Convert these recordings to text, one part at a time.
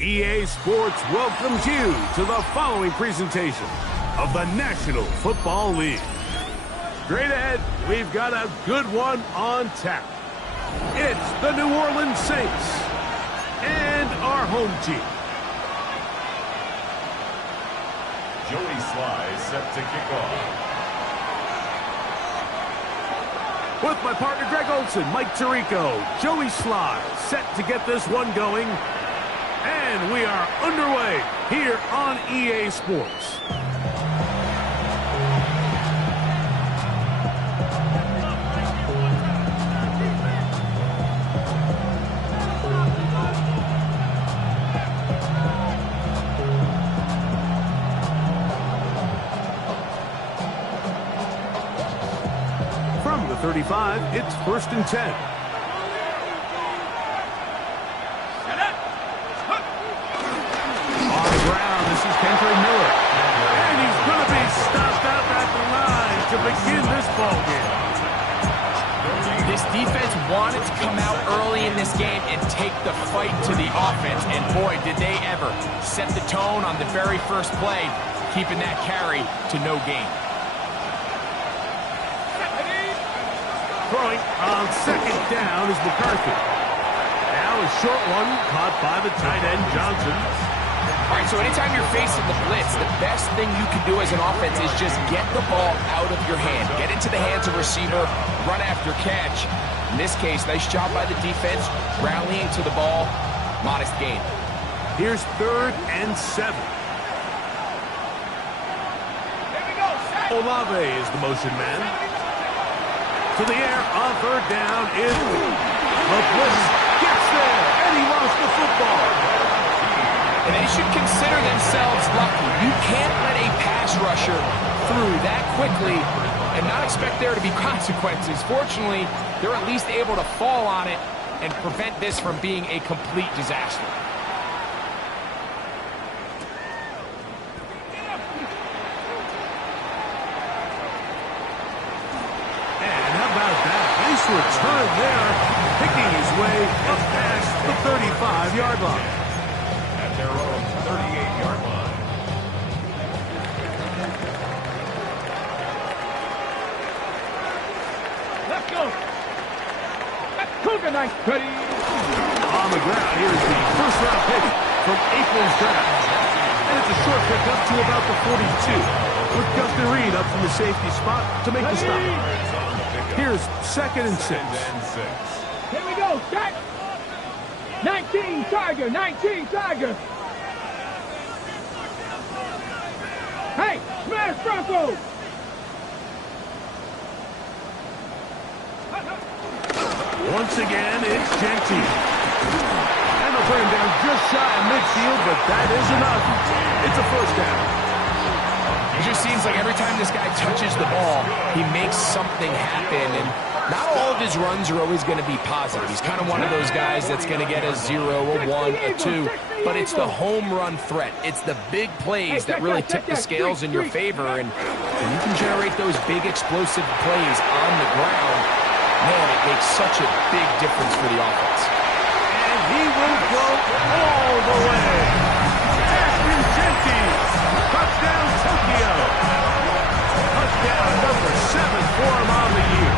EA Sports welcomes you to the following presentation of the National Football League. Straight ahead, we've got a good one on tap. It's the New Orleans Saints and our home team. Joey Sly set to kick off. With my partner Greg Olson, Mike Tirico, Joey Sly set to get this one going. And we are underway here on EA Sports. From the 35, it's 1st and 10. To begin this ball game. This defense wanted to come out early in this game and take the fight to the offense, and boy, did they ever set the tone on the very first play, keeping that carry to no gain. Throwing on 2nd down is McCarthy. Now a short one caught by the tight end Johnson. All right, so anytime you're facing the blitz, the best thing you can do as an offense is just get the ball out of your hand. Get into the hands of receiver, run after catch. In this case, nice job by the defense, rallying to the ball, modest gain. Here's 3rd and 7. Olave is the motion man. To the air on 3rd down is the blitz. Gets there, and he lost the football. And they should consider themselves lucky. You can't let a pass rusher through that quickly and not expect there to be consequences. Fortunately, they're at least able to fall on it and prevent this from being a complete disaster. And how about that? Nice return there, picking his way up past the 35-yard line. Their own 38-yard line. Let's go. Cougar nice, buddy. On the ground, here's the first-round pick from April's draft. And it's a short pickup to about the 42. With Justin Reed up from the safety spot to make the stop. Here's 2nd and 6. Here we go, set. 19 Tiger, 19 Tiger. Hey, smash Bronco. Once again, it's Genty. And they'll bring him down just shy of midfield, but that is enough. It's a 1st down. It just seems like every time this guy touches the ball, he makes something happen, and not all of his runs are always going to be positive. He's kind of one of those guys that's going to get a 0, a 1, a 2, but it's the home run threat. It's the big plays that really tip the scales in your favor, and when you can generate those big explosive plays on the ground, man, it makes such a big difference for the offense. And he will go all the way. Ashton Genty. Touchdown, Tokyo. Touchdown number 7 for him on the year.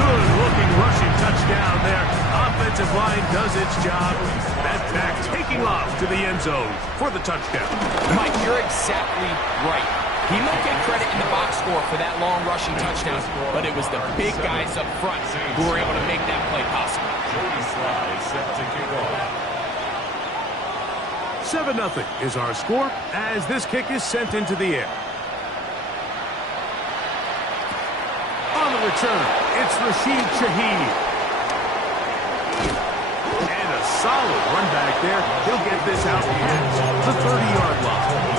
Good-looking rushing touchdown there. Offensive line does its job. That back taking off to the end zone for the touchdown. Mike, you're exactly right. He might get credit in the box score for that long rushing touchdown, but it was the big guys up front who were able to make that play possible. Joey Sly set to kick off. 7-0 is our score as this kick is sent into the air. On the return, it's Rashid Shaheed. And a solid run back there. He'll get this out past the 30-yard line.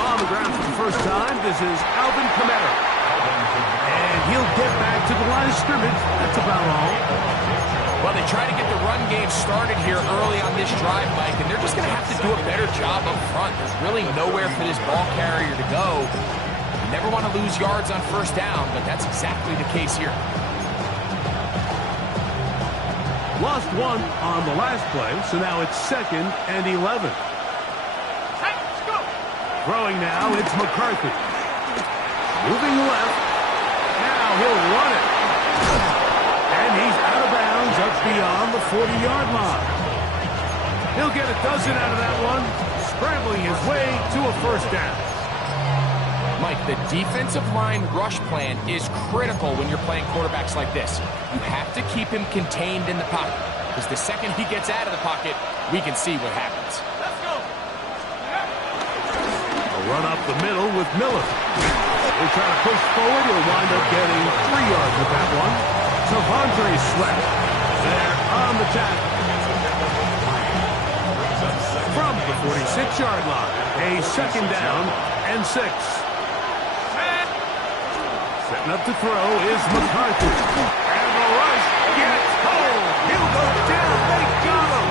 On the ground for the first time, this is Alvin Kamara. And he'll get back to the line of scrimmage. That's about all. Well, they try to get the run game started here early on this drive, Mike, and they're just going to have to do a better job up front. There's really nowhere for this ball carrier to go. You never want to lose yards on first down, but that's exactly the case here. Lost one on the last play, so now it's 2nd and 11. Hey, let's go. Throwing now, it's McCarthy. Moving left. Now he'll run it. And he's out of bounds up beyond the 40-yard line. He'll get a dozen out of that one, scrambling his way to a first down. Mike, the defensive line rush plan is critical when you're playing quarterbacks like this. You have to keep him contained in the pocket, because the second he gets out of the pocket, we can see what happens. Let's go. A run up the middle with Miller. He'll try to push forward. He'll wind up getting 3 yards with that one. Savondre Sweat there on the tackle. From the 46-yard line, a 2nd down and 6. Setting up to throw is McCarthy. And the rush gets home. He'll go down. They got him.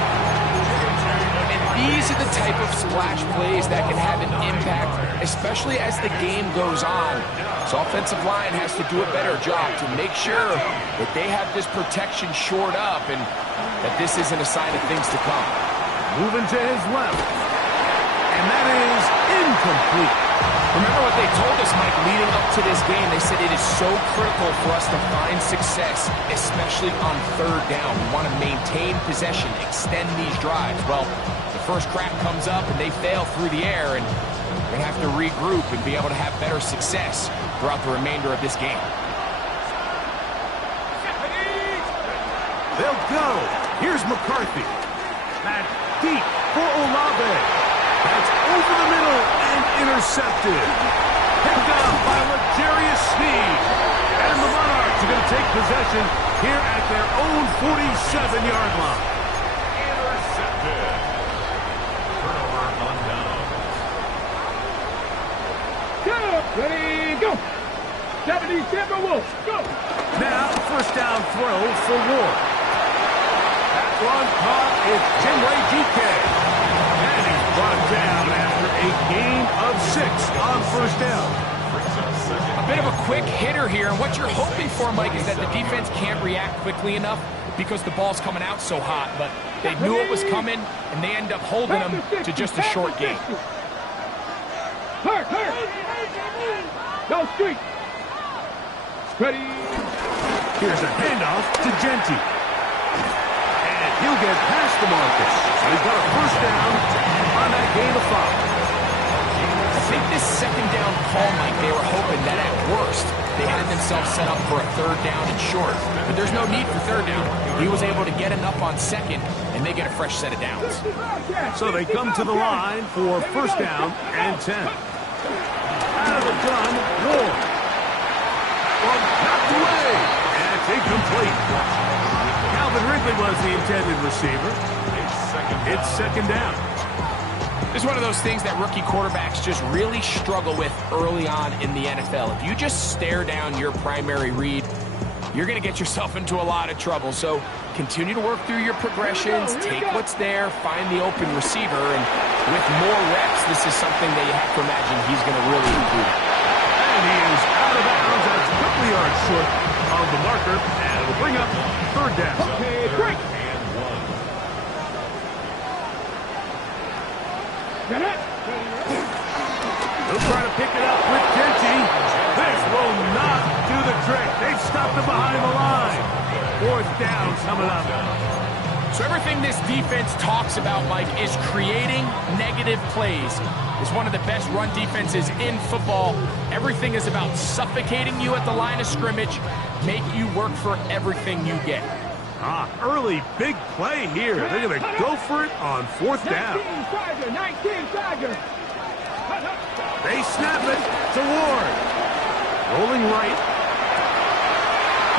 And these are the type of splash plays that can have an impact, especially as the game goes on. So offensive line has to do a better job to make sure that they have this protection shored up and that this isn't a sign of things to come. Moving to his left. And that is incomplete. Remember what they told us, Mike, leading up to this game. They said it is so critical for us to find success, especially on 3rd down. We want to maintain possession, extend these drives. Well, the first crack comes up and they fail through the air, and we're going to have to regroup and be able to have better success throughout the remainder of this game. They'll go. Here's McCarthy. That's deep for Olave. That's over the middle and intercepted. Picked up by L'Jarius Sneed. And the Monarchs are going to take possession here at their own 47-yard line. Intercepted. Turnover on down. Go. Ready, go. 77 Wolves, go. Now, first down throw for Ward. That one caught is Jimway GK. And he's brought down after a gain of 6 on first down. A bit of a quick hitter here, and what you're hoping for, Mike, is that the defense can't react quickly enough because the ball's coming out so hot, but they knew it was coming, and they end up holding them to just a short gain. Hurt. Go street. Ready. Here's a handoff to Genty. And he'll get past the Marcus. So he's got a first down on that gain of 5. I think this 2nd down call, Mike, they were hoping that at worst they had themselves set up for a 3rd down and short. But there's no need for 3rd down. He was able to get enough on 2nd, and they get a fresh set of downs. So they come to the line for first down and 10. Out of the gun, Ward. One knocked away, and it's incomplete. Calvin Ridley was the intended receiver. It's 2nd down. This is one of those things that rookie quarterbacks just really struggle with early on in the NFL. If you just stare down your primary read, you're going to get yourself into a lot of trouble. So continue to work through your progressions, take what's there, find the open receiver, and with more reps, this is something that you have to imagine he's going to really improve. And he is out of bounds. That's a couple of yards short of the marker, and it'll bring up 3rd down. Okay, break. Get it. He'll try to pick it up with Genty. This will not do the trick. They've stopped him behind the line. 4th down coming up. So everything this defense talks about, Mike, is creating negative plays. It's one of the best run defenses in football. Everything is about suffocating you at the line of scrimmage, make you work for everything you get. Early big play here. They're going to go for it on 4th down. 19 Tiger. They snap it to Ward. Rolling right.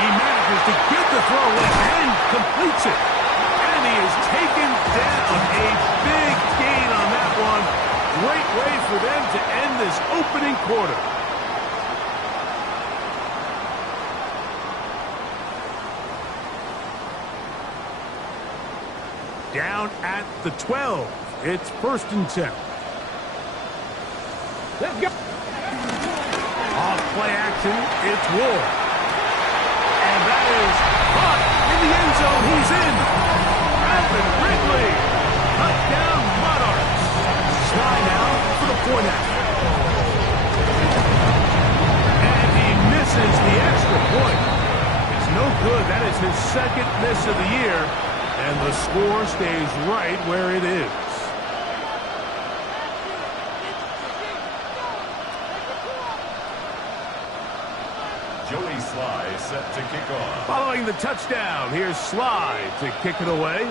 He manages to get the throw in and completes it. And he is taken down. A big gain on that one. Great way for them to end this opening quarter. Down at the 12. It's 1st and 10. Let's go. Off play action, it's Ward. And that is caught in the end zone. He's in. Alvin Ridley. Touchdown, Monarchs. Sly now for the point after. And he misses the extra point. It's no good. That is his 2nd miss of the year. And the score stays right where it is. Joey Sly set to kick off. Following the touchdown, here's Sly to kick it away.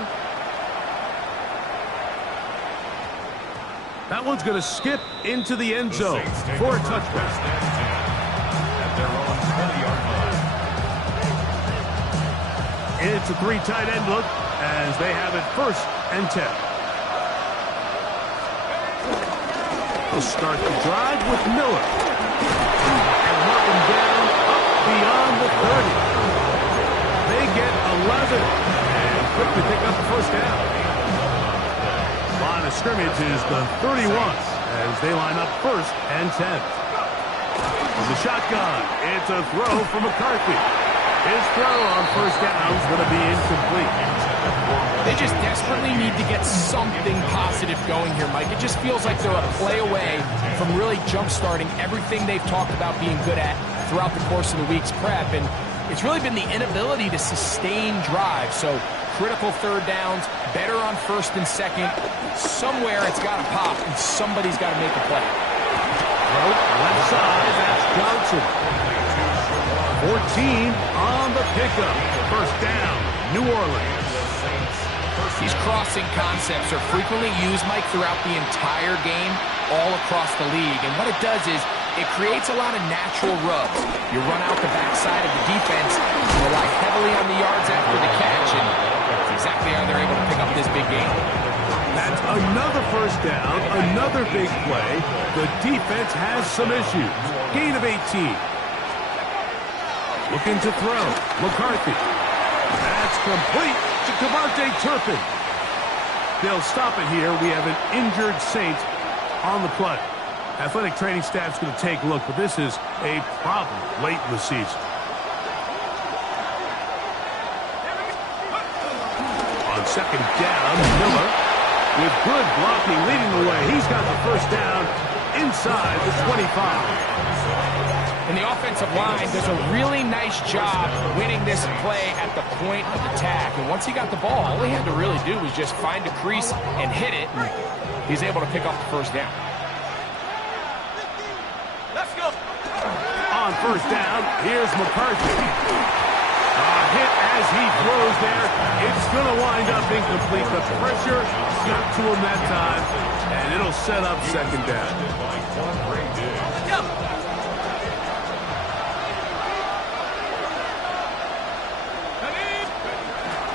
That one's going to skip into the end zone for a touchdown. At their own 20-yard line. It's a 3 tight end look as they have it 1st and 10. They'll start the drive with Miller. And mark him down up beyond the 30. They get 11 and quickly pick up the 1st down. Line of scrimmage is the 31 as they line up 1st and 10. From the shotgun, it's a throw from McCarthy. His throw on 1st down is going to be incomplete. They just desperately need to get something positive going here, Mike. It just feels like they're a play away from really jump-starting everything they've talked about being good at throughout the course of the week's prep. And it's really been the inability to sustain drives. So critical 3rd downs, better on 1st and 2nd. Somewhere it's got to pop, and somebody's got to make a play. Left side, that's Johnson. 14 on the pickup. 1st down, New Orleans. These crossing concepts are frequently used, Mike, throughout the entire game, all across the league. And what it does is it creates a lot of natural rubs. You run out the backside of the defense, rely heavily on the yards after the catch, and that's exactly how they're able to pick up this big game. That's another 1st down, another big play. The defense has some issues. Gain of 18. Looking to throw. McCarthy. That's complete to Cavante Turpin. They'll stop it here. We have an injured Saint on the play. Athletic training staff's going to take a look, but this is a problem late in the season. On 2nd down, Miller with good blocking leading the way. He's got the 1st down inside the 25. And the offensive line does a really nice job winning this play at the point of attack. And once he got the ball, all he had to really do was just find a crease and hit it. And he's able to pick up the 1st down. Let's go. On 1st down, here's McCarthy. Hit as he throws there. It's going to wind up incomplete. The pressure got to him that time, and it'll set up 2nd down.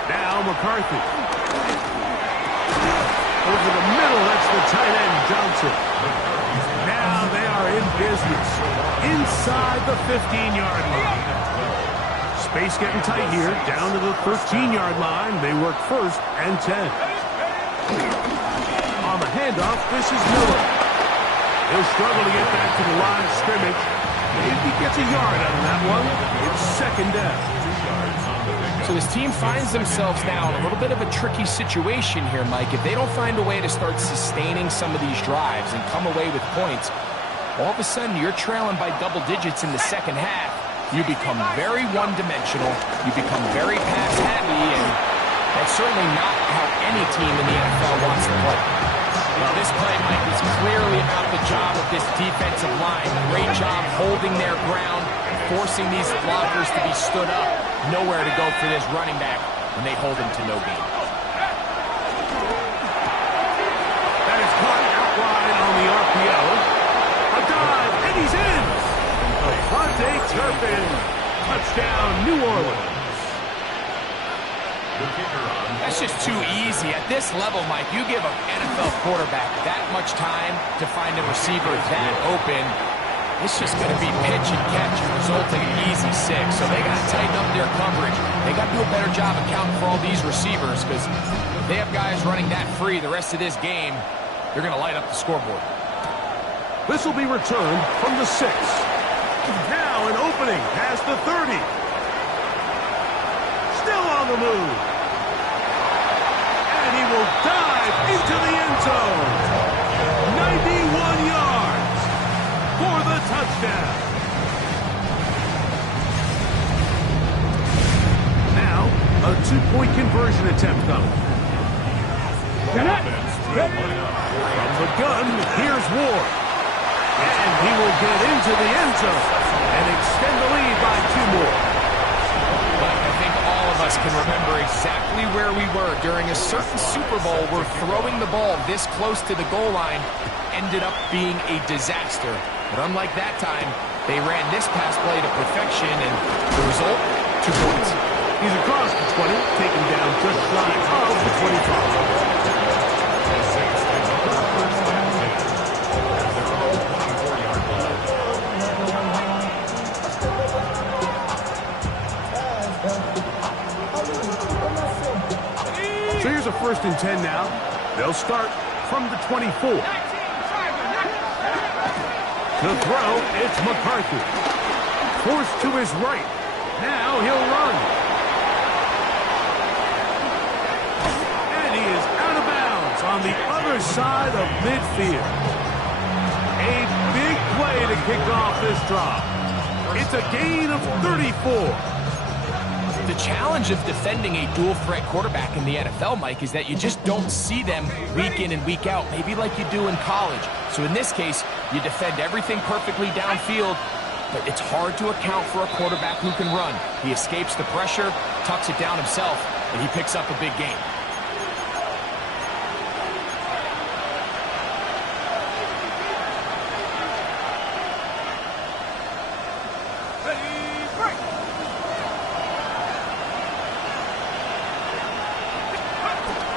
Now McCarthy. Over the middle, that's the tight end, Johnson. Now they are in business. Inside the 15-yard line. Space getting tight here, down to the 13-yard line. They work 1st and 10. On the handoff, this is Miller. He'll struggle to get back to the line of scrimmage. Maybe he gets a yard out of that one. It's 2nd down. So this team finds themselves now in a little bit of a tricky situation here, Mike. If they don't find a way to start sustaining some of these drives and come away with points, all of a sudden you're trailing by double digits in the 2nd half. You become very one-dimensional, you become very pass-heavy, and that's certainly not how any team in the NFL wants to play. Well, this play, Mike, is clearly about the job of this defensive line. Great job holding their ground, forcing these blockers to be stood up. Nowhere to go for this running back when they hold him to no gain. That is caught outline on the RPO. A dive, and he's in! Cavante Turpin, touchdown, New Orleans. That's just too easy. At this level, Mike, you give an NFL quarterback that much time to find a receiver that open, It's just going to be pitch and catch, resulting in an easy 6. So they got to tighten up their coverage. They got to do a better job accounting for all these receivers, because if they have guys running that free the rest of this game, they're going to light up the scoreboard. This will be returned from the 6. Now an opening past the 30. Still on the move. And he will dive into the end zone. 91 yards for the touchdown. Now, a 2-point conversion attempt coming. Get it. From the gun, here's Ward. And he will get into the end zone and extend the lead by 2 more. But I think all of us can remember exactly where we were during a certain Super Bowl where throwing the ball this close to the goal line ended up being a disaster. But unlike that time, they ran this pass play to perfection, and the result, 2 points. He's across the 20, taken down just shy of the 25. So here's a 1st and 10 now. They'll start from the 24. To throw, it's McCarthy. Forced to his right. Now he'll run. And he is out of bounds on the other side of midfield. A big play to kick off this drive. It's a gain of 34. The challenge of defending a dual-threat quarterback in the NFL, Mike, is that you just don't see them week in and week out, maybe like you do in college. So in this case, you defend everything perfectly downfield, but it's hard to account for a quarterback who can run. He escapes the pressure, tucks it down himself, and he picks up a big gain.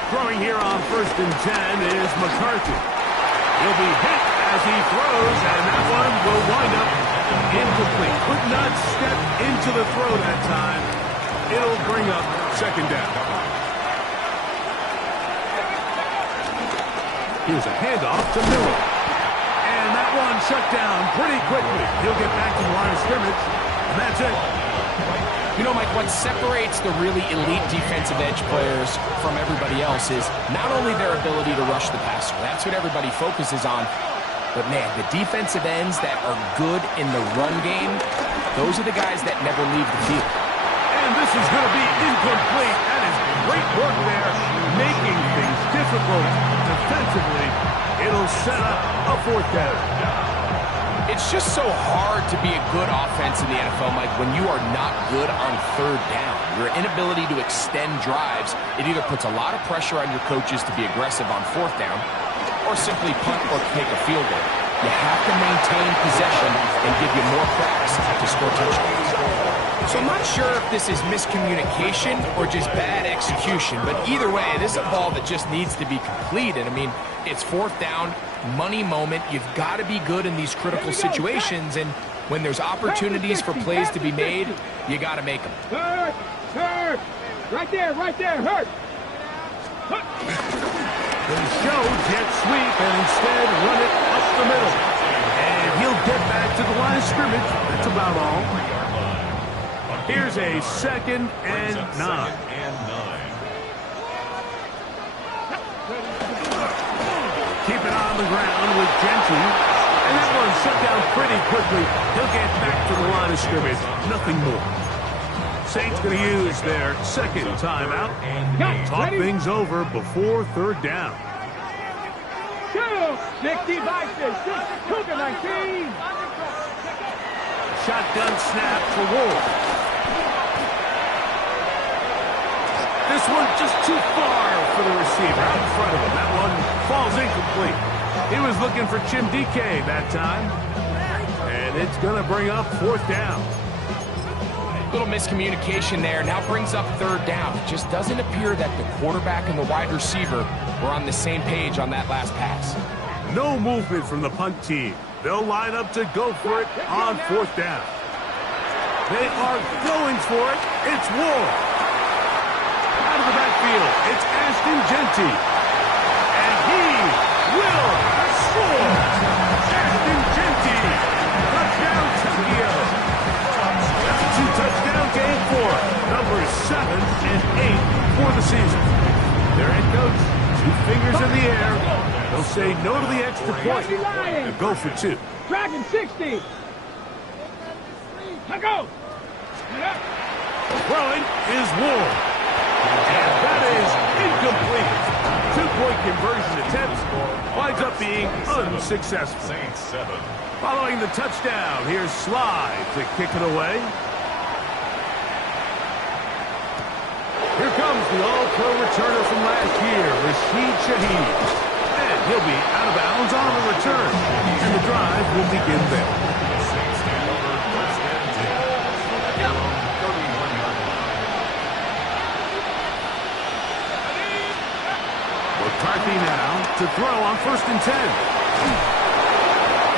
Throwing here on 1st and 10 is McCarthy. He'll be hit as he throws, and that one will wind up incomplete. Could not step into the throw that time. It'll bring up 2nd down. Here's a handoff to Miller. And that one shut down pretty quickly. He'll get back to the line of scrimmage, and that's it. You know, Mike, what separates the really elite defensive edge players from everybody else is not only their ability to rush the passer. That's what everybody focuses on. But, man, the defensive ends that are good in the run game, those are the guys that never leave the field. And this is going to be incomplete. That is great work there, making things difficult defensively. It'll set up a 4th down. It's just so hard to be a good offense in the NFL, Mike, when you are not good on 3rd down. Your inability to extend drives, it either puts a lot of pressure on your coaches to be aggressive on 4th down or simply punt or take a field goal. You have to maintain possession and give you more cracks to score touchdowns. So I'm not sure if this is miscommunication or just bad execution, but either way, this is a ball that just needs to be completed. I mean, it's 4th down, money moment. You've got to be good in these critical situations, and when there's opportunities for plays to be made, you got to make them. Hurt! Right there, hurt! They show jet sweep and instead run it up the middle. And he'll get back to the line of scrimmage. That's about all. Here's a 2nd and 9. Keep it on the ground with Gentry. And that one shut down pretty quickly. He'll get back to the line of scrimmage. Nothing more. Saints going to use their 2nd timeout. Talk things over before 3rd down. 60 Vices, 6, Cougar 19. Shotgun snap for Wolf. This one just too far for the receiver out in front of him. That one falls incomplete. He was looking for Chimdike that time. And it's going to bring up 4th down. Little miscommunication there. Now brings up 3rd down. It just doesn't appear that the quarterback and the wide receiver were on the same page on that last pass. No movement from the punt team. They'll line up to go for it on 4th down. They are going for it. It's Ward. Out of the backfield, it's Ashton Genty. And he will score. Ashton Genty. Touchdown, Tokyo. That's a 2-touchdown game for numbers 7 and 8 for the season. Their head coach, 2 fingers in the air. They'll say no to the extra point and go for 2. Dragon 60. Let go. Throwing is Ward. And that is incomplete. 2-point conversion attempt winds up being unsuccessful. Saints 7. Following the touchdown, here's Sly to kick it away. Here comes the all-pro returner from last year, Rashid Shaheed. And he'll be out of bounds on the return. And the drive will begin there. Saints stand over first and 10. At their own 31-yard line. McCarthy now to throw on 1st and 10.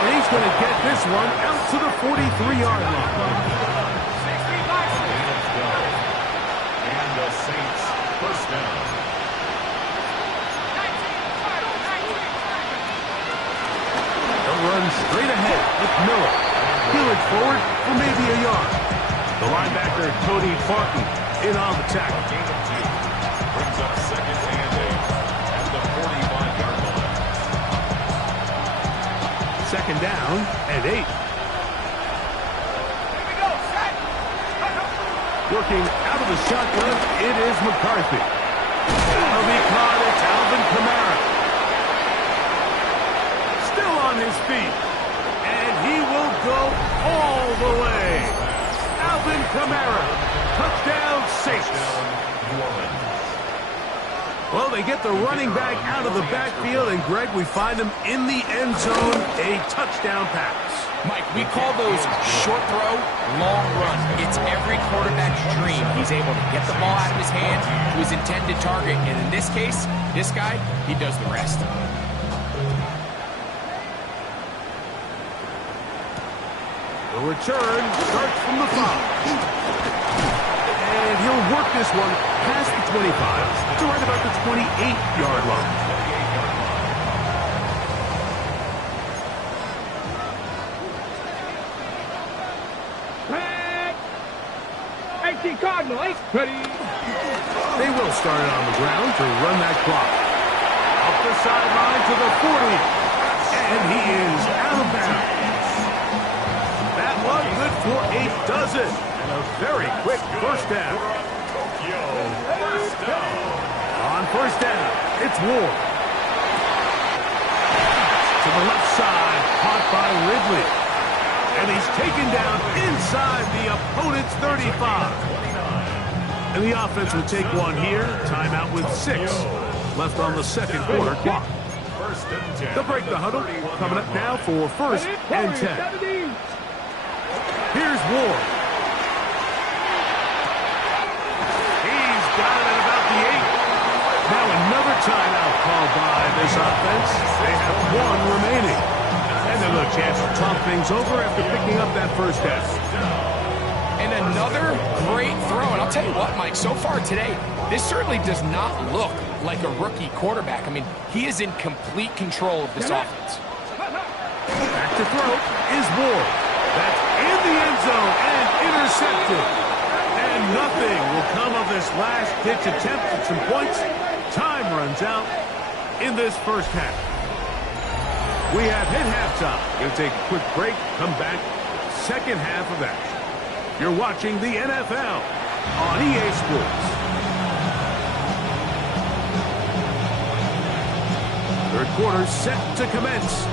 And he's going to get this one out to the 43-yard line. And the Saints first down. They'll run straight ahead with Miller. He'll look forward for maybe a yard. The linebacker, Cody Barton, in on the tackle. Gain of 2. Brings up 2nd and 8 at the 45-yard line. 2nd down and 8. Working out of the shotgun, it is McCarthy. That'll be caught. It's Alvin Kamara. Still on his feet. And he will go all the way. Alvin Kamara. Touchdown, Saints. Well, they get the running back out of the backfield, and Greg, we find him in the end zone, a touchdown pass. Mike, we call those short throw, long run. It's every quarterback's dream. He's able to get the ball out of his hand to his intended target. And in this case, this guy, he does the rest. The return starts from the 5. And he'll work this one past the 25 to right about the 28-yard line. Cardinal, ready. They will start it on the ground to run that clock. Up the sideline to the 40. And he is out of bounds. That one good for a dozen. And a very quick first down. On 1st down, it's Ward. To the left side, caught by Ridley. And he's taken down inside the opponent's 35. And the offense will take one here. Timeout with 6 left on the 2nd quarter clock. They'll break the huddle. Coming up now for 1st and 10. Here's Ward. He's got it at about the 8. Now another timeout called by this offense. They have 1 remaining. And a little chance to talk things over after picking up that first down. And another great throw. And I'll tell you what, Mike, so far today, this certainly does not look like a rookie quarterback. I mean, he is in complete control of this offense. Back to throw is Ward. That's in the end zone and intercepted. And nothing will come of this last-ditch attempt at some points. Time runs out in this first half. We have hit halftime. Going to take a quick break, come back, second half of action. You're watching the NFL on EA Sports. Third quarter set to commence.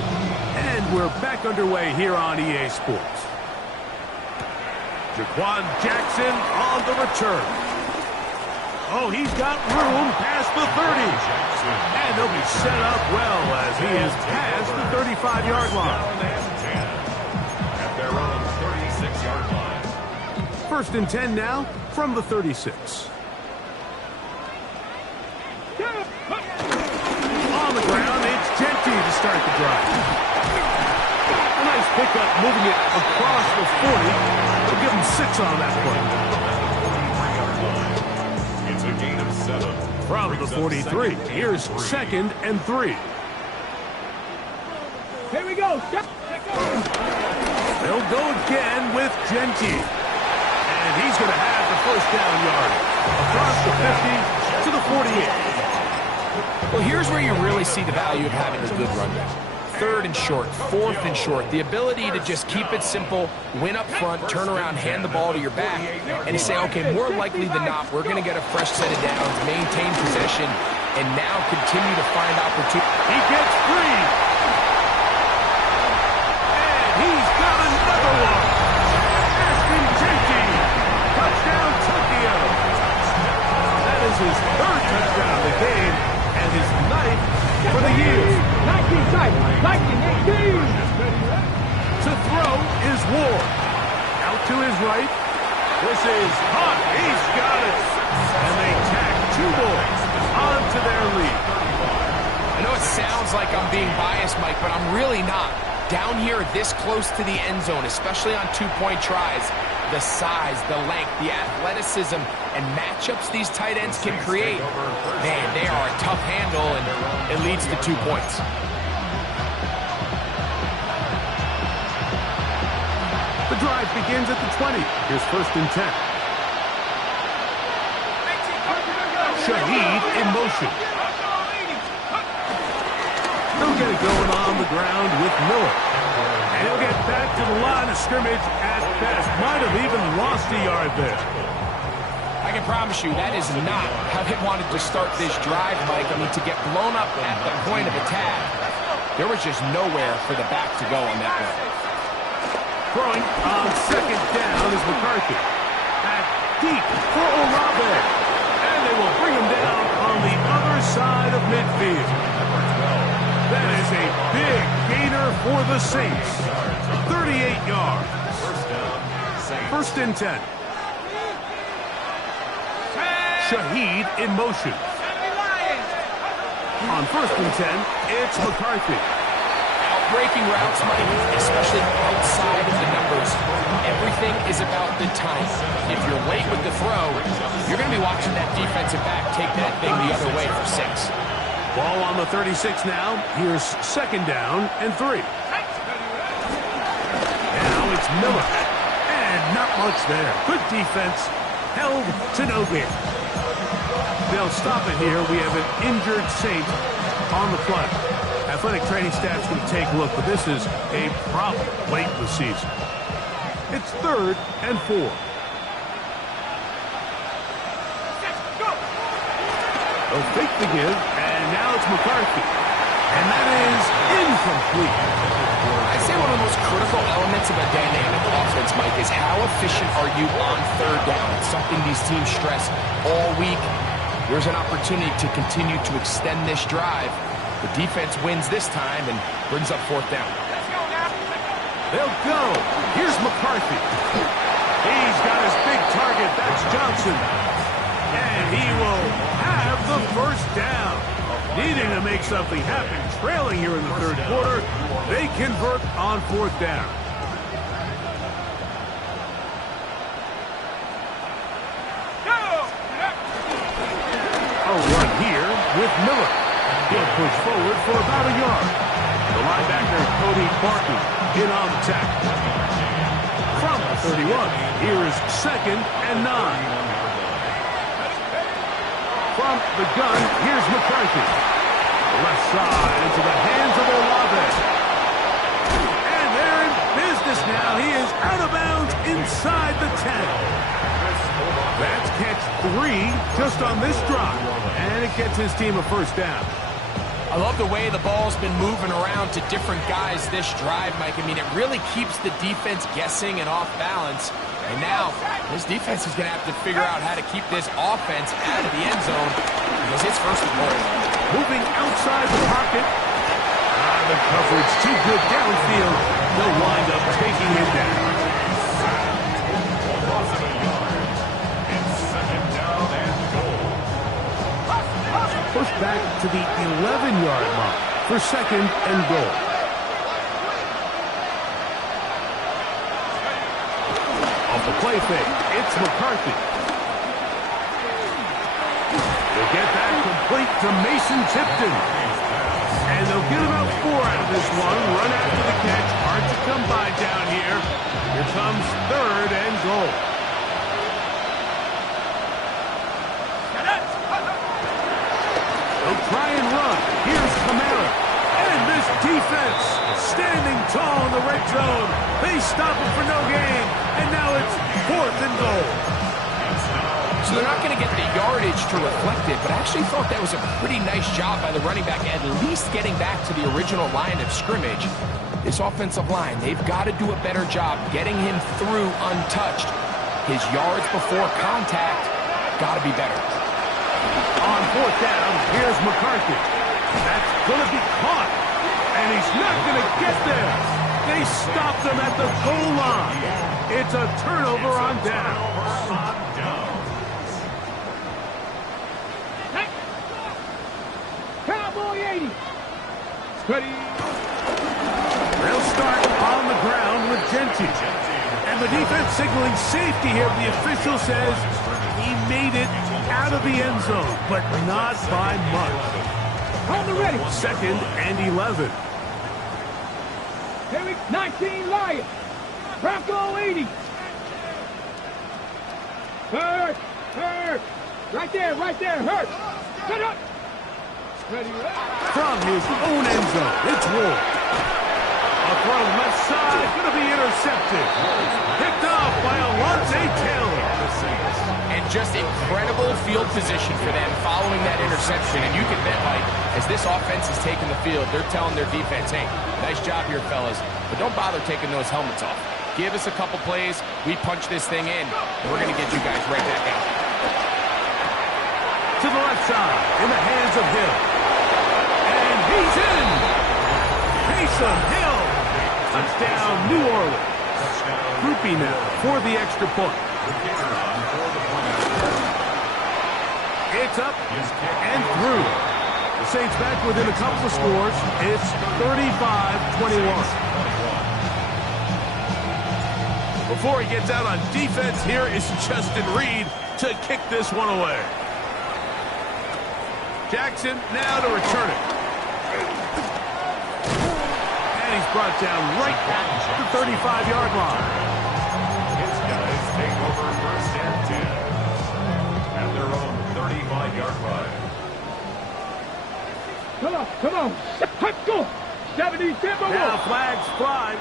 And we're back underway here on EA Sports. Jaquan Jackson on the return. Oh, he's got room past the 30. And he'll be set up well as he is past the 35-yard line. At their own 36-yard line. 1st and 10 now from the 36. On the ground, it's Genty to start the drive. And pickup, moving it across the 40. They'll give him 6 on that play. It's a gain of 7. From the 43, here's 2nd and 3. Here we go. They'll go again with Genty. And he's going to have the first down yard. Across the 50 to the 48. Well, here's where you really see the value of having a good run back. 3rd and short, 4th and short. The ability to just keep it simple, win up front, turn around, hand the ball to your back, and to say, okay, more likely than not, we're going to get a fresh set of downs, maintain possession, and now continue to find opportunity. He gets free. And he's got another one. Ashton Genty. Touchdown, Tokyo. That is his 3rd touchdown of the game and his 9th for the year. 19 tight. 19. To throw is Ward. Out to his right. This is Hunt. He's got it. And they tack 2 boys onto their lead. I know it sounds like I'm being biased, Mike, but I'm really not. Down here this close to the end zone, especially on 2-point tries, the size, the length, the athleticism, and matchups these tight ends can create, man, they are a tough handle, and it leads to 2 points. The drive begins at the 20. Here's 1st and 10. Shaheed in motion. He'll get it going on the ground with Miller. And he'll get back to the line of scrimmage at best. Might have even lost a yard there. I can promise you that is not how they wanted to start this drive, Mike. I mean, to get blown up at the point of attack, there was just nowhere for the back to go on that one. Throwing on 2nd down is McCarthy. Back deep for Olave. And they will bring him down on the other side of midfield. That is a big gainer for the Saints. 38 yards. 1st and 10. Shaheed in motion. On 1st and 10, it's McCarthy. Breaking routes, Mike, especially outside of the numbers, everything is about the time. If you're late with the throw, you're going to be watching that defensive back take that thing the other way for 6. Ball on the 36 now. Here's 2nd down and 3. Now it's Miller. And not much there. Good defense. Held to no gain. They'll stop it here. We have an injured Saint on the play. Athletic training staff's going to take a look, but this is a problem late in the season. It's 3rd and 4. They'll fake the give, and now it's McCarthy. And that is incomplete. I'd say one of the most critical elements of a dynamic offense, Mike, is how efficient are you on 3rd down? It's something these teams stress all week. There's an opportunity to continue to extend this drive. The defense wins this time and brings up 4th down. They'll go. Here's McCarthy. He's got his big target. That's Johnson. And he will have the 1st down. Needing to make something happen. Trailing here in the 3rd quarter. They convert on 4th down. A run here with Miller. He'll push forward for about a yard. The linebacker, Cody Barton, in on the tackle. From the 31, here is 2nd and 9. From the gun, here's McCarthy. Left side into the hands of Olave. And they're in business now. He is out of bounds inside the 10. That's catch 3 just on this drive. And it gets his team a 1st down. I love the way the ball's been moving around to different guys this drive, Mike. I mean, it really keeps the defense guessing and off balance. And now, this defense is going to have to figure out how to keep this offense out of the end zone because it's 1st and goal. Moving outside the pocket. The coverage too good downfield. They'll wind up taking it down. Push back to the 11-yard mark for 2nd and goal. The play fake. It's McCarthy. They'll get that complete to Mason Tipton. And they'll get about 4 out of this one. Run after the catch. Hard to come by down here. Here comes 3rd and goal. They'll try and run. Here's Kamara. And this defense standing tall in the red zone. They stop him for no gain. And now it's 4th and goal. So they're not going to get the yardage to reflect it, but I actually thought that was a pretty nice job by the running back, at least getting back to the original line of scrimmage. This offensive line, they've got to do a better job getting him through untouched. His yards before contact got to be better. On 4th down, here's McCarthy. That's going to be caught, and he's not going to get there. They stopped him at the goal line. It's a turnover on down. Cowboy 80. Ready. They'll start on the ground with Genty. And the defense signaling safety here. The official says he made it out of the end zone, but not by much. On the ready. 2nd and 11. Here we 19 Lions. Bronco 80. Hurt. Right there, hurt. Cut up. Ready. From his own end zone, it's Ward. A throw left side, going to be intercepted. Picked off by Alontae Taylor. And just incredible field position for them following that interception. And you can bet, Mike, as this offense is taking the field, they're telling their defense, hey, nice job here, fellas, but don't bother taking those helmets off. Give us a couple plays, we punch this thing in, and we're going to get you guys right back out. To the left side, in the hands of Hill. And he's in! Taysom Hill! Touchdown, New Orleans. Groupie now for the extra point. It's up and through. The Saints back within a couple of scores. It's 35-21. Before he gets out on defense, here is Justin Reed to kick this one away. Jackson now to return it. And he's brought down right at the 35-yard line. His guys take over 1st and 10 at their own 35-yard line. Come on. Let's go. 77 more. Now flags fly.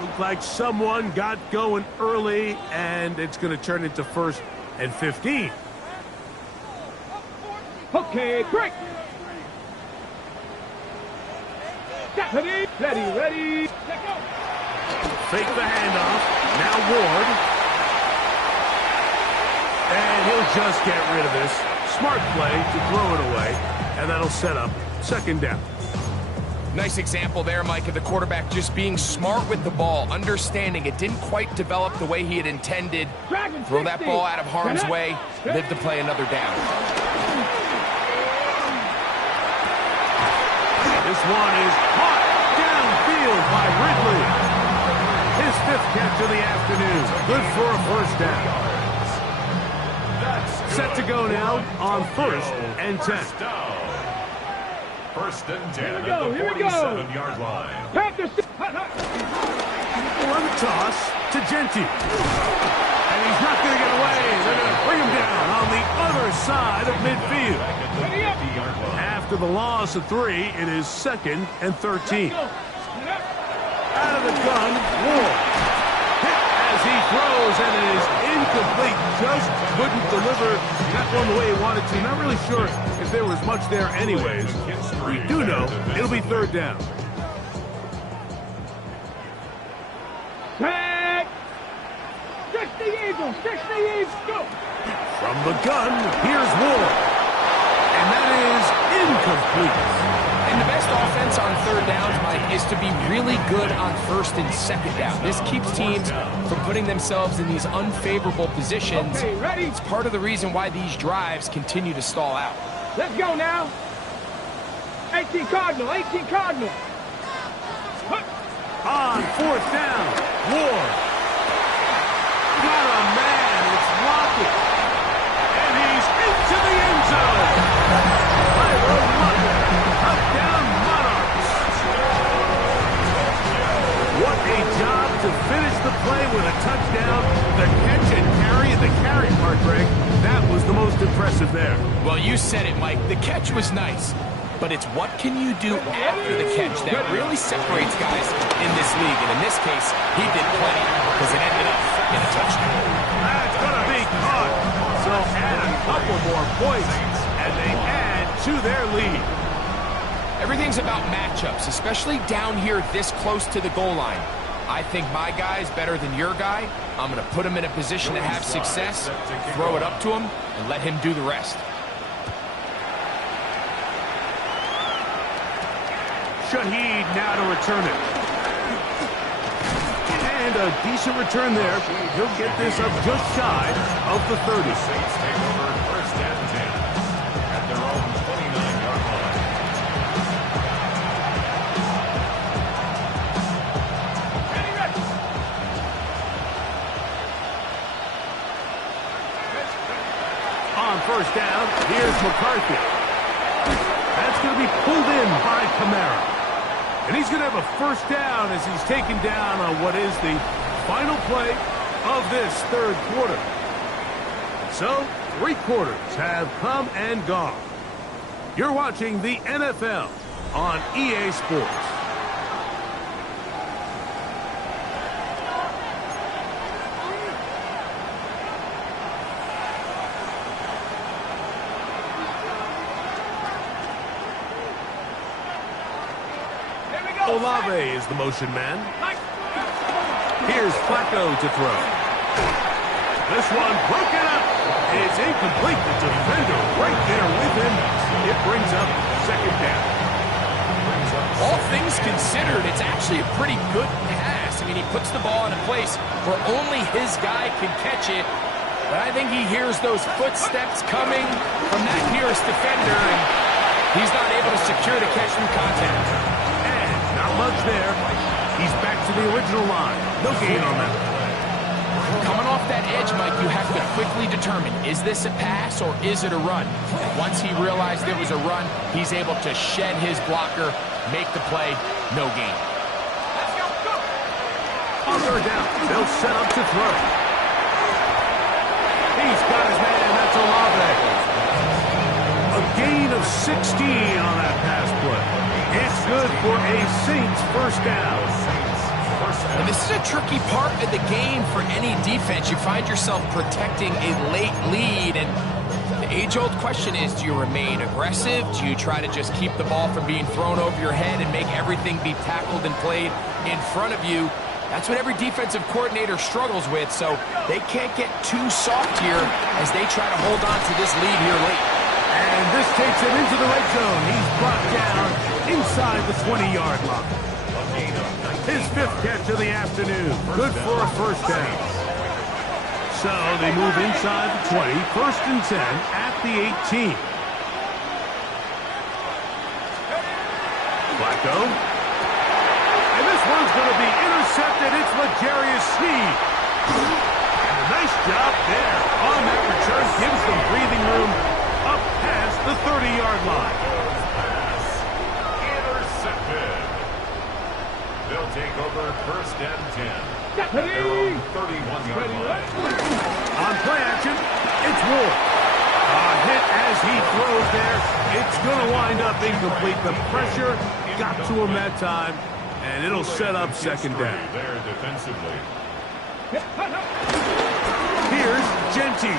Looks like someone got going early, and it's going to turn into 1st and 15. Okay, break. Ready. Let go. Fake the handoff. Now Ward. And he'll just get rid of this. Smart play to throw it away, and that'll set up 2nd down. Nice example there, Mike, of the quarterback just being smart with the ball, understanding it didn't quite develop the way he had intended. Throw that ball out of harm's way, live to play another down. This one is caught downfield by Ridley. His 5th catch of the afternoon. Good for a 1st down. Set to go now on 1st and 10. 1st and 10 at the 47-yard line. Run the toss to Genty. And he's not going to get away. They're going to bring him down on the other side of midfield. After the loss of 3, it is 2nd and 13. Out of the gun, Ward. Hit as he throws, and it is incomplete. Just couldn't deliver that one the way he wanted to. Not really sure if there was much there anyways. We do know it'll be 3rd down. Back. 60 Eagles, go. From the gun, here's Ward. And that is incomplete. And the best offense on 3rd downs, Mike, is to be really good on 1st and 2nd down. This keeps teams from putting themselves in these unfavorable positions. Okay, ready? It's part of the reason why these drives continue to stall out. Let's go now. 18 Cardinal. On 4th down, Ward. Got a impressive there. Well, you said it, Mike. The catch was nice. But it's what can you do after the catch that really separates guys in this league. And in this case, he did plenty because it ended up in a touchdown. That's going to be caught. So add a couple more points, and they add to their lead. Everything's about matchups, especially down here this close to the goal line. I think my guy's better than your guy. I'm going to put him in a position to have success, throw it up to him, and let him do the rest. Shaheed now to return it. And a decent return there. He'll get this up just shy of the 30. Saints take over first and 10 at their own 29-yard line. On first down, here's McCarthy. That's going to be pulled in by Kamara. And he's going to have a first down as he's taken down on what is the final play of this third quarter. So, 3 quarters have come and gone. You're watching the NFL on EA Sports. Olave is the motion man. Here's Flacco to throw. This one broken up. It's incomplete. The defender right there with him. It brings up second down. All things considered, it's actually a pretty good pass. I mean, he puts the ball in a place where only his guy can catch it. But I think he hears those footsteps coming from that nearest defender, and he's not able to secure the catch through contact. Not much there. He's back to the original line. No gain on that. Coming off that edge, Mike, you have to quickly determine, is this a pass or is it a run? And once he realized it was a run, he's able to shed his blocker, make the play, no gain. On third down, they'll set up to throw. He's got his man, that's Olave. A gain of 16 on that pass play. It's good for a Saints first down. And this is a tricky part of the game for any defense. You find yourself protecting a late lead, and the age-old question is, do you remain aggressive? Do you try to just keep the ball from being thrown over your head and make everything be tackled and played in front of you? That's what every defensive coordinator struggles with, so they can't get too soft here as they try to hold on to this lead here late. And this takes him into the red zone. He's brought down inside the 20-yard line. His 5th catch of the afternoon. Good for a first down. So they move inside the 20. First and 10 at the 18. Flacco. And this one's going to be intercepted. It's L'Jarius Sneed. And a nice job there on that return. Gives them breathing room up past the 30-yard line. Intercepted. They'll take over first and 10 at their own 31-yard line. On play action, it's Ward. A hit as he throws there. It's going to wind up incomplete. The pressure got to him that time, and it'll set up second down. There defensively. Here's Genty.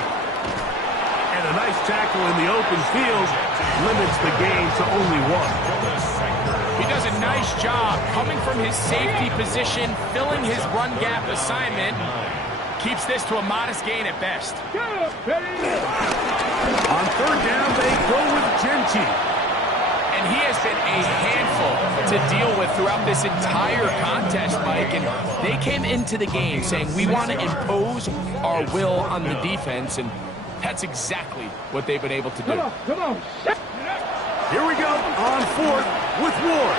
And a nice tackle in the open field limits the gain to only 1. He does a nice job coming from his safety position, filling his run gap assignment. Keeps this to a modest gain at best. On third down, they go with Genty. And he has been a handful to deal with throughout this entire contest, Mike. And they came into the game saying, we want to impose our will on the defense. And that's exactly what they've been able to do. Come on. Here we go on fourth with Ward.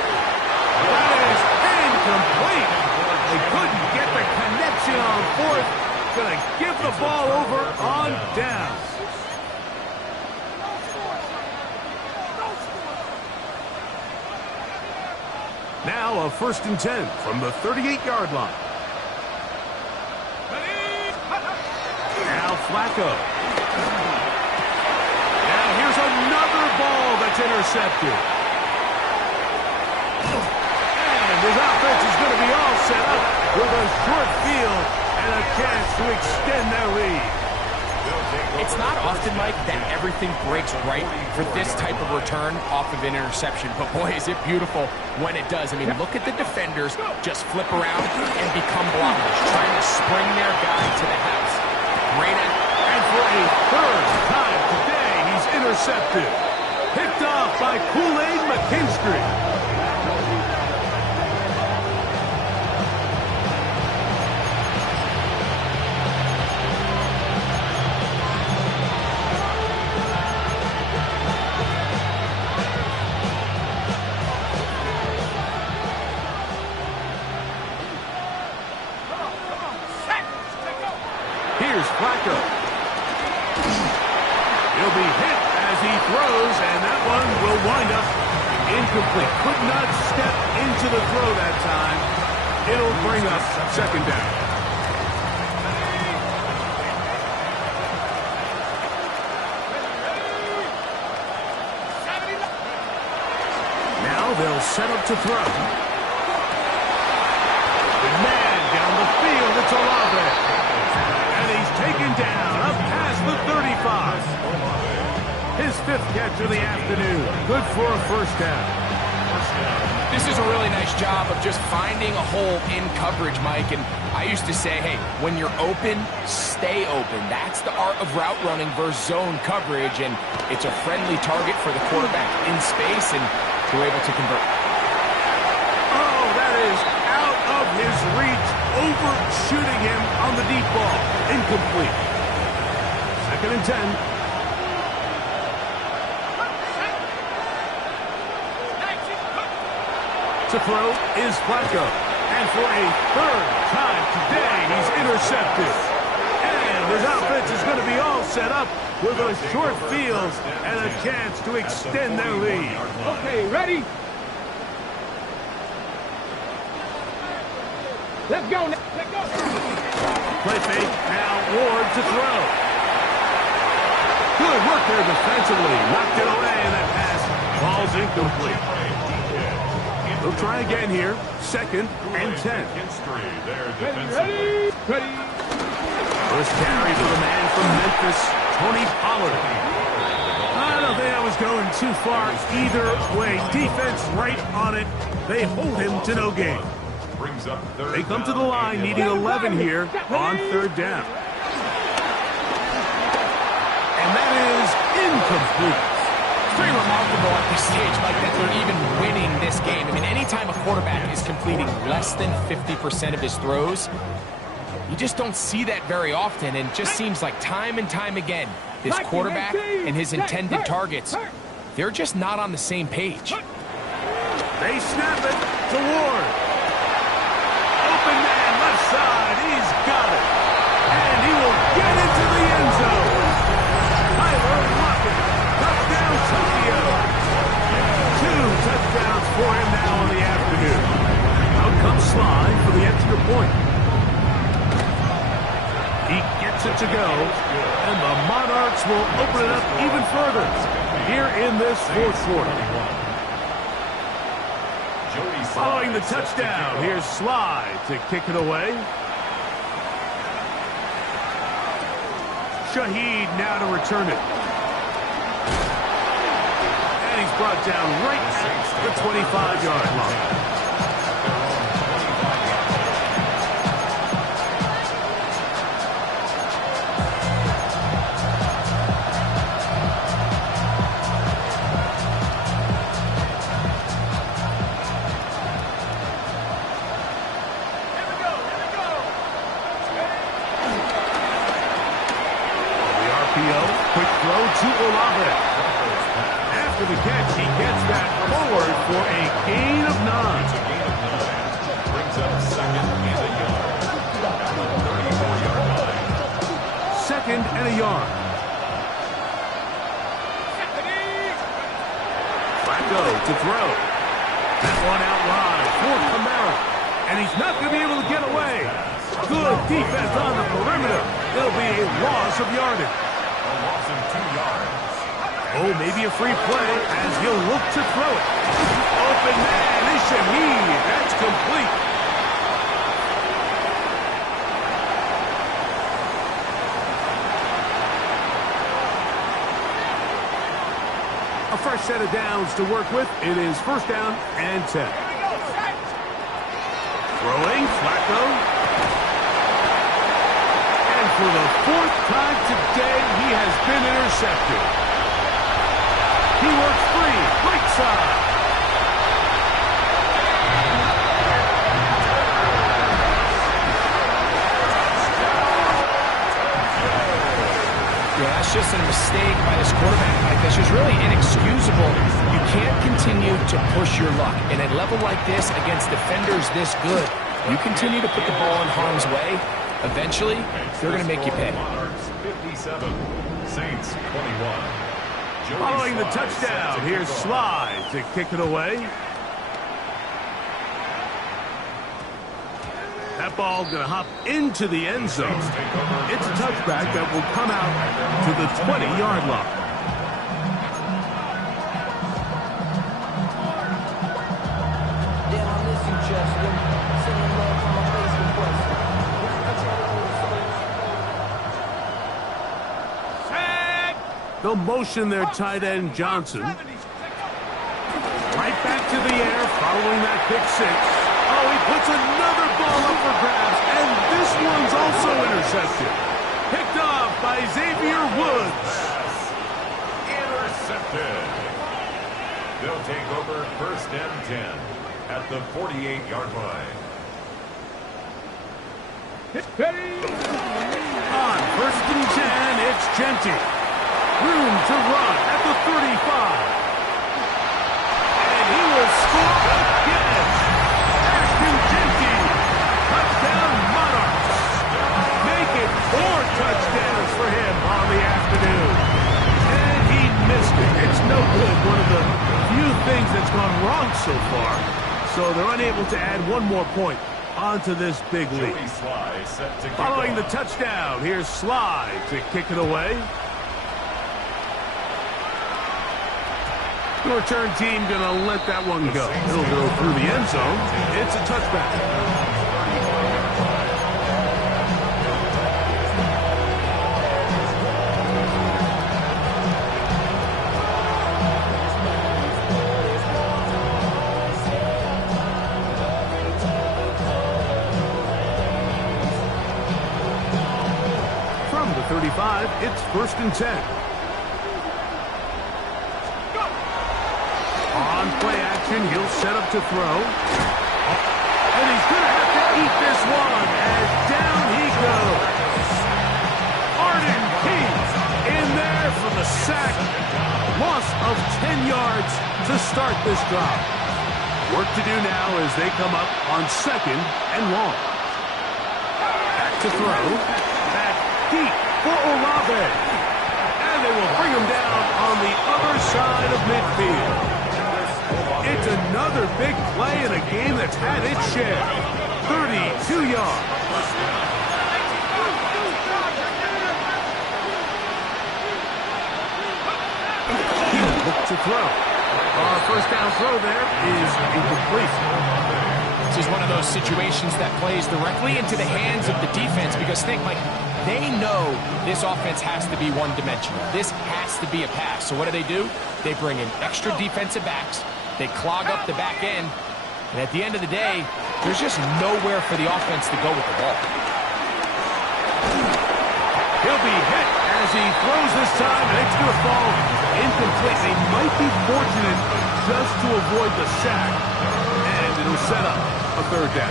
That is incomplete. They couldn't get the connection on fourth. Gonna give the ball over on down. Now a first and 10 from the 38-yard line. Now Flacco. ball that's intercepted. And his offense is going to be all set up with a short field and a chance to extend their lead. It's not often, Mike, that everything breaks right for this type of return off of an interception. But, boy, is it beautiful when it does. I mean, look at the defenders just flip around and become blockers, trying to spring their guy to the house. Great at. And for a third time today, he's intercepted. Picked off by Kool-Aid McKinstry. Here's Flacco. He'll be hit as he throws, and that one will wind up incomplete. Could not step into the throw that time. It'll bring up second down. Now they'll set up to throw. The man down the field, it's Olave. Taken down up past the 35. His fifth catch of the afternoon. Good for a first down. This is a really nice job of just finding a hole in coverage, Mike. And I used to say, hey, when you're open, stay open. That's the art of route running versus zone coverage. And it's a friendly target for the quarterback in space, and they're able to convert. Oh, that is out of his reach. Overshooting him on the deep ball. Incomplete. Second and 10. To throw is Flacco. And for a third time today, he's intercepted. And his offense is going to be all set up with a short field and a chance to extend their lead. Okay, ready? Let's go now. Let's go. Play fake. Now Ward to throw. Good work there defensively. Knocked it away, and that pass falls incomplete. They'll try again here. Second and 10. Ready? First carry to the man from Memphis, Tony Pollard. I don't think I was going too far either way. Defense right on it. They hold him to no gain. They come to the line needing 11 here on third down. And that is incomplete. It's pretty remarkable at this stage, Mike, that they're even winning this game. I mean, anytime a quarterback is completing less than 50% of his throws, you just don't see that very often. And it just seems like time and time again, this quarterback and his intended targets, they're just not on the same page. They snap it to Ward. Open man, left side, he's got it. And he will get into the end zone. Tyler Lockett, touchdown Tokyo. 2 touchdowns for him now in the afternoon. Out comes Slide for the extra point. He gets it to go, and the Monarchs will open it up even further here in this fourth quarter. Following the touchdown, here's Slide to kick it away. Shaheed now to return it. And he's brought down right at the 25-yard line. Quick throw to Olave. After the catch, he gets that forward for a gain of 9. Brings up second and a yard. At the 34-yard line. Second and a yard. Flacco to throw. That one out wide for Kamara. And he's not going to be able to get away. Good defense on the perimeter. There'll be a loss of yardage. A loss of 2 yards. Oh, maybe a free play as he'll look to throw it. Open man is Shaheed. That's complete. A fresh set of downs to work with. It is first down and 10. Throwing, Flacco. And for the fourth time today, he has been intercepted. He works free, right side. Yeah, that's just a mistake by this quarterback. Like, that's just really inexcusable. You can't continue to push your luck. In a level like this, against defenders this good, you continue to put the ball in harm's way, eventually, they're going to make you pay. Monarchs 57, Saints 21. Following the touchdown, here's Slide to kick it away. That ball going to hop into the end zone. It's a touchback that will come out to the 20-yard line. Damn, I miss you, Chester. Sending love from my Facebook question. They'll motion their tight end, Johnson. Right back to the air following that pick six. Oh, he puts another ball up for grabs, and this one's also intercepted. Picked off by Xavier Woods. Intercepted. They'll take over first and 10 at the 48-yard line. On first and 10, it's Genty. Room to run at the 35. And he will score again. Ashton Genty. Touchdown Monarchs. Make it 4 touchdowns for him on the afternoon. And he missed it. It's no good. One of the few things that's gone wrong so far. So they're unable to add one more point onto this big lead. Following the touchdown, here's Slide to kick it away. The return team going to let that one go. It'll go through the end zone. It's a touchback. From the 35, it's first and 10. On play action, he'll set up to throw. And he's going to have to eat this one as down he goes. Arden King in there for the sack. Loss of 10 yards to start this drive. Work to do now as they come up on second and long. Back to throw. Back deep for Olave. And they will bring him down on the other side of midfield. It's another big play in a game that's had its share. 32 yards. He'll look to throw. Our first down throw there is incomplete. This is one of those situations that plays directly into the hands of the defense because think, Mike, they know this offense has to be one-dimensional. This has to be a pass. So what do? They bring in extra defensive backs. They clog up the back end. And at the end of the day, there's just nowhere for the offense to go with the ball. He'll be hit as he throws this time, and it's going to fall incomplete. They might be fortunate just to avoid the sack, and it'll set up a third down.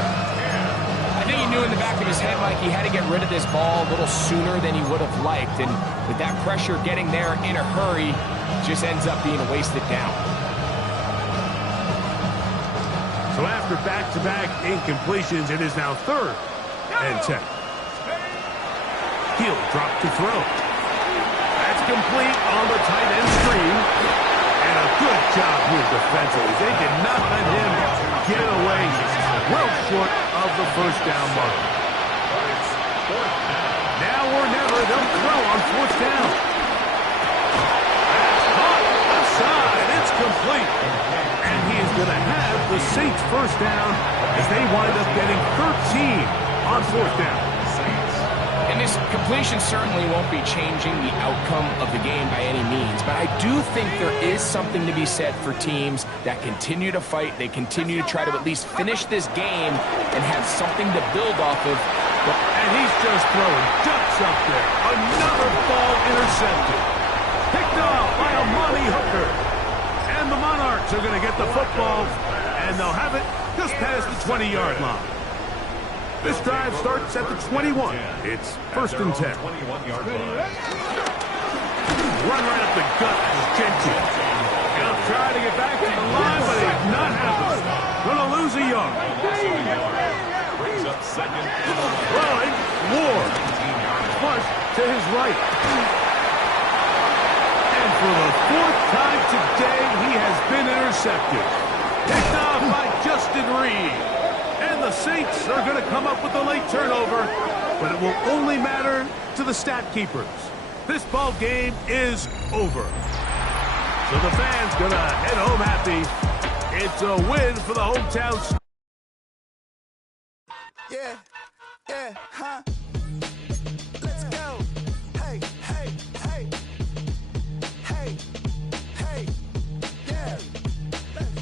I think he knew in the back of his head, Mike, he had to get rid of this ball a little sooner than he would have liked. And with that pressure getting there in a hurry, just ends up being a wasted down. So after back-to-back incompletions, it is now third and 10. He'll drop to throw. That's complete on the tight end screen. And a good job here defensively. They did not let him get away well short of the first down mark. Now or never, they'll throw on fourth down. That's caught the Saints first down as they wind up getting 13 on fourth down. And this completion certainly won't be changing the outcome of the game by any means, but I do think there is something to be said for teams that continue to fight. They continue to try to at least finish this game and have something to build off of. And he's just throwing ducks up there. Another ball intercepted. Picked off by a Monty Hooker. And the Monarchs are going to get the football, and they'll have it just past the 20-yard line. This drive starts at the 21. It's first and 10. 21-yard line. Run right up the gut for Genty. He'll try to get back to the line, but he's not happening. Going to lose a yard. Brings up second. Throwing, Ward. Flush to his right. And for the fourth time today, he has been intercepted. Picked off by Justin Reed. And the Saints are going to come up with a late turnover, but it will only matter to the stat keepers. This ball game is over. So the fans going to head home happy. It's a win for the hometown.